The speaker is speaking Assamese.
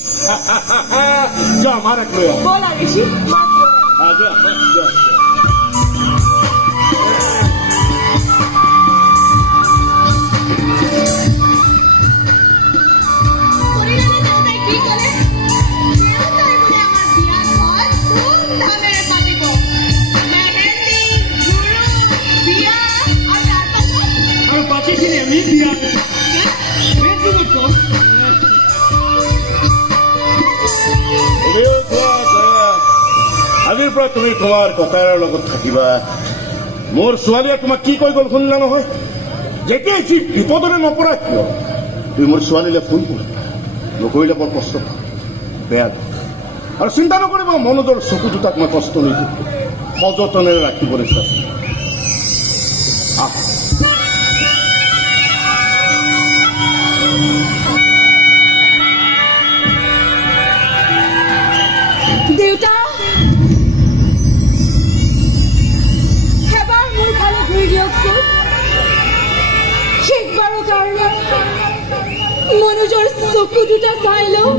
যা আমাৰ এক লয়া বল আৰ ঋষি আজিৰ পৰা তুমি তোমাৰ ককাইৰ লগত থাকিবা মোৰ ছোৱালীয়ে তোমাক কি কৈ গ'ল শুনিলা নহয় যেতিয়াই যি বিপদৰে নপৰা কিয় তুমি মোৰ ছোৱালীলৈ ফোন কৰিবা নকৰিলে বৰ কষ্ট বেয়া আৰু চিন্তা নকৰিবা মনোজৰ চকু দুটাক মই কষ্ট নিদিওঁ সযতনেৰে ৰাখিবলৈ চেষ্টা দেউতা এবাৰ মোৰ ফালে ঘূৰি দিয়কচোন শেষবাৰৰ কাৰণে মনোজৰ চকু দুটা চাই লওঁ